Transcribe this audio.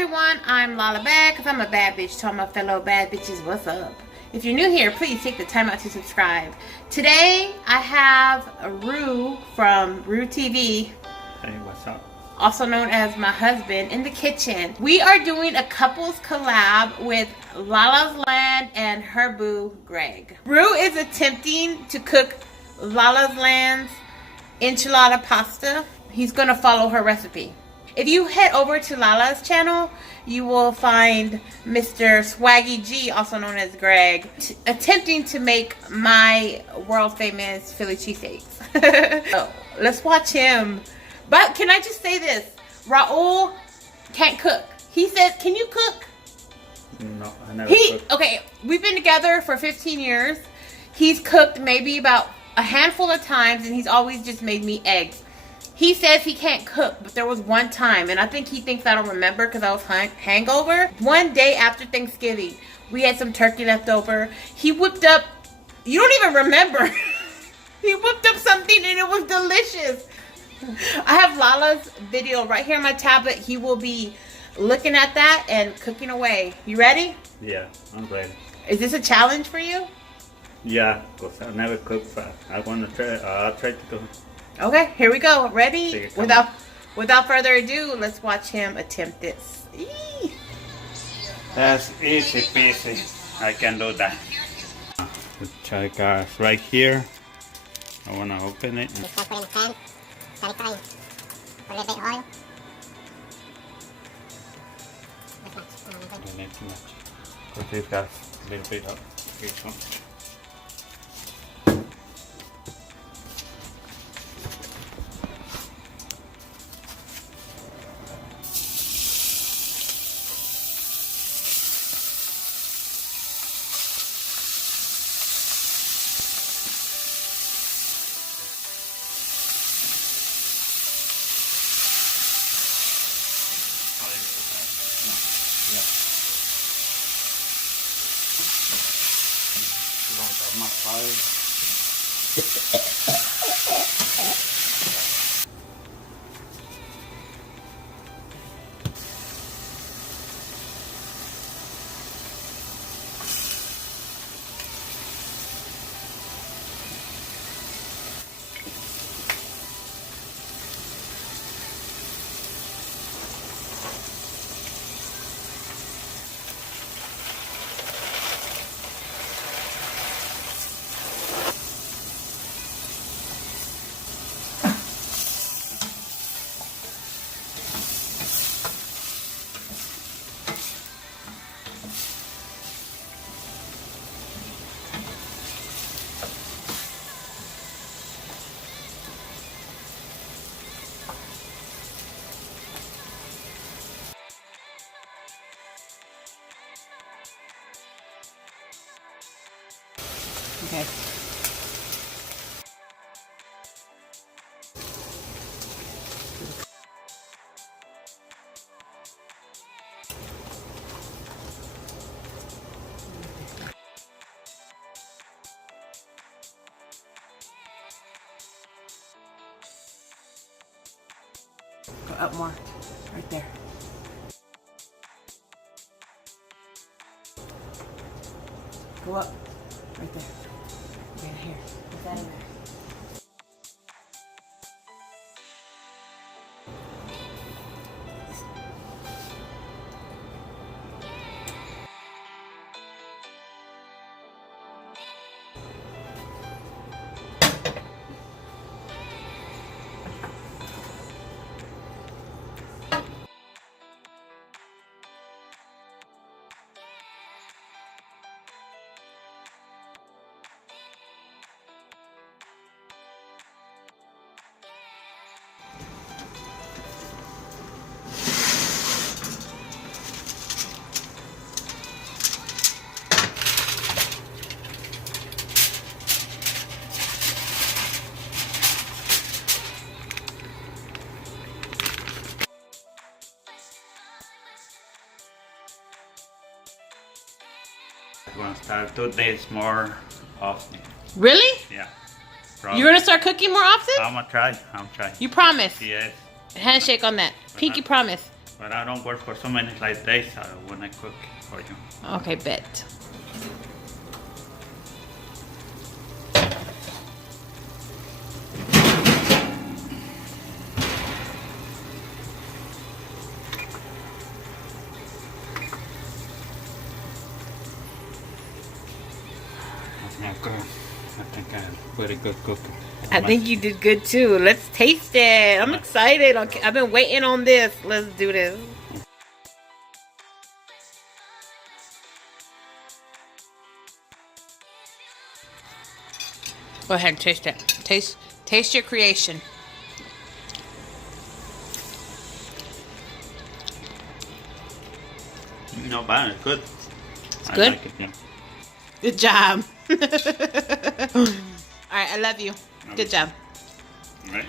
everyone, I'm Lala Gregs. I'm a bad bitch telling my fellow bad bitches what's up. If you're new here, please take the time out to subscribe. Today, I have Rue from Rue TV. Hey, what's up? Also known as my husband, in the kitchen. We are doing a couples collab with Lala's Land and her boo, Greg. Rue is attempting to cook Lala's Land's enchilada pasta. He's gonna follow her recipe. If you head over to Lala's channel, you will find Mr. Swaggy G, also known as Greg, attempting to make my world famous Philly cheesesteaks. So, let's watch him. But can I just say this? Raul can't cook. He says, can you cook? No, I never cooked. Okay, we've been together for 15 years. He's cooked maybe about a handful of times, and he's always just made me eggs. He says he can't cook, but there was one time, and I think he thinks I don't remember because I was hangover. One day after Thanksgiving, we had some turkey left over. He whipped up, you don't even remember. He whipped up something and it was delicious. I have Lala's video right here on my tablet. He will be looking at that and cooking away. You ready? Yeah, I'm ready. Is this a challenge for you? Yeah, because I never cooked, but I want to try. I'll try to do. Okay, here we go. Ready? Without further ado, let's watch him attempt this. Eee. That's easy peasy. I can do that. The chai gas right here. I want to open it. Just put it in a pan. Start frying. Put a little bit of oil. Don't need too much. Because this got a little bit of this one. Okay. Go up more. Right there. Go up. Right there. Right here. Put that in there. I'm gonna start 2 days more often. Really? Yeah. You're gonna start cooking more often? I'm gonna try. I'm trying. You promise? Yes. Handshake on that. Pinky promise. But I don't work for so many like days when I cook for you. Okay, bet. Okay. I think I'm pretty good cooker. I think you did good too. Let's taste it. I'm excited. I've been waiting on this. Let's do this. Go ahead and taste it. Taste your creation. No bad, it's good. It's good? Like it, yeah. Good job. All right, I love you. Good job. All right.